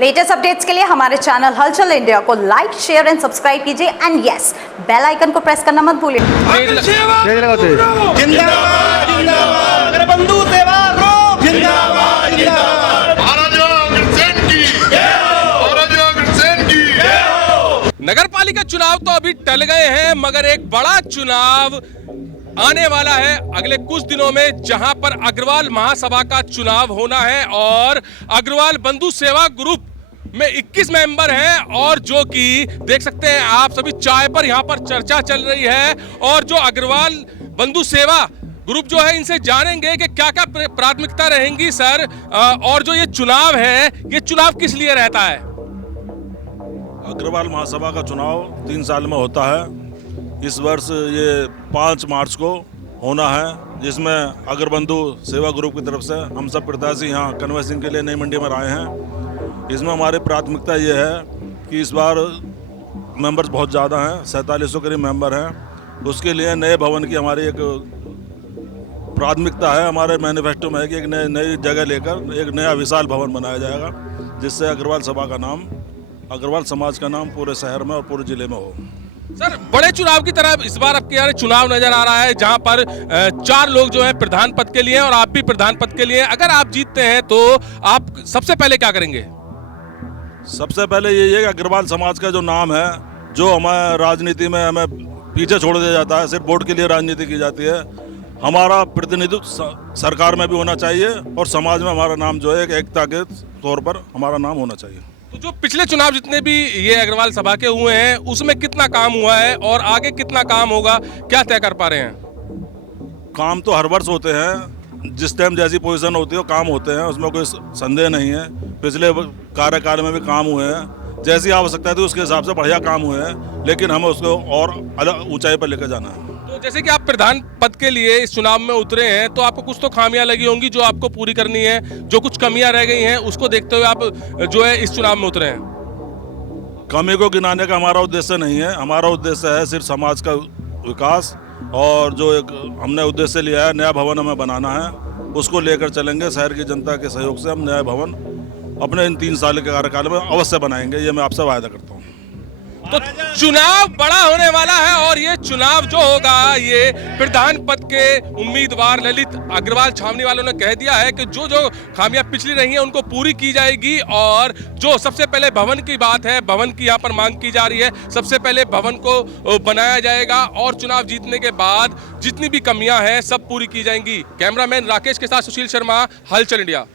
Latest updates के लिए हमारे चैनल हलचल इंडिया को लाइक, शेयर एंड सब्सक्राइब कीजिए एंड यस, बेल आइकन को प्रेस करना मत भूलिए। जिंदाबाद जिंदाबाद मेरे बंधु सेवा ग्रुप जिंदाबाद जिंदाबाद। नगर पालिका चुनाव तो अभी टल गए हैं, मगर एक बड़ा चुनाव आने वाला है अगले कुछ दिनों में, जहां पर अग्रवाल महासभा का चुनाव होना है और अग्रवाल बंधु सेवा ग्रुप में 21 मेंबर हैं और जो कि देख सकते हैं आप सभी चाय पर यहां पर चर्चा चल रही है। और जो अग्रवाल बंधु सेवा ग्रुप जो है, इनसे जानेंगे कि क्या क्या प्राथमिकता रहेंगी सर, और जो ये चुनाव है, ये चुनाव किस लिए रहता है? अग्रवाल महासभा का चुनाव 3 साल में होता है। इस वर्ष ये 5 मार्च को होना है, जिसमें अग्रबंधु सेवा ग्रुप की तरफ से हम सब प्रत्याशी यहाँ कन्वेंसिंग के लिए नई मंडी में आए हैं। इसमें हमारी प्राथमिकता ये है कि इस बार मेंबर्स बहुत ज़्यादा हैं, 4700 करीब मेंबर हैं। उसके लिए नए भवन की हमारी एक प्राथमिकता है। हमारे मैनिफेस्टो में है कि एक नई जगह लेकर एक नया विशाल भवन बनाया जाएगा, जिससे अग्रवाल सभा का नाम, अग्रवाल समाज का नाम पूरे शहर में और पूरे जिले में हो। सर, बड़े चुनाव की तरह इस बार आपके यहाँ चुनाव नजर आ रहा है, जहां पर 4 लोग जो हैं प्रधान पद के लिए और आप भी प्रधान पद के लिए। अगर आप जीतते हैं तो आप सबसे पहले क्या करेंगे? सबसे पहले ये है कि अग्रवाल समाज का जो नाम है, जो हमारे राजनीति में हमें पीछे छोड़ दिया जाता है, सिर्फ वोट के लिए राजनीति की जाती है, हमारा प्रतिनिधित्व सरकार में भी होना चाहिए और समाज में हमारा नाम जो है एक एकता के तौर पर हमारा नाम होना चाहिए। तो जो पिछले चुनाव जितने भी ये अग्रवाल सभा के हुए हैं, उसमें कितना काम हुआ है और आगे कितना काम होगा, क्या तय कर पा रहे हैं? काम तो हर वर्ष होते हैं, जिस टाइम जैसी पोजीशन होती है वो काम होते हैं, उसमें कोई संदेह नहीं है। पिछले कार्यकाल में भी काम हुए हैं, जैसी आवश्यकता थी उसके हिसाब से बढ़िया काम हुए हैं, लेकिन हमें उसको और अलग ऊंचाई पर लेकर जाना है। तो जैसे कि आप प्रधान पद के लिए इस चुनाव में उतरे हैं, तो आपको कुछ तो खामियां लगी होंगी जो आपको पूरी करनी है, जो कुछ कमियां रह गई हैं उसको देखते हुए आप जो है इस चुनाव में उतरे हैं। कमी को गिनाने का हमारा उद्देश्य नहीं है, हमारा उद्देश्य है सिर्फ समाज का विकास, और जो एक हमने उद्देश्य लिया है नया भवन हमें बनाना है, उसको लेकर चलेंगे। शहर की जनता के सहयोग से हम नया भवन अपने इन 3 साल के कार्यकाल में अवश्य बनाएंगे, ये मैं आपसे वायदा करता हूँ। तो चुनाव बड़ा होने वाला है और ये चुनाव जो होगा, ये प्रधान पद के उम्मीदवार ललित अग्रवाल छावनी वालों ने कह दिया है कि जो जो खामियां पिछली रही हैं उनको पूरी की जाएगी। और जो सबसे पहले भवन की बात है, भवन की यहाँ पर मांग की जा रही है, सबसे पहले भवन को बनाया जाएगा और चुनाव जीतने के बाद जितनी भी कमियां हैं सब पूरी की जाएंगी। कैमरामैन राकेश के साथ सुशील शर्मा, हलचल इंडिया।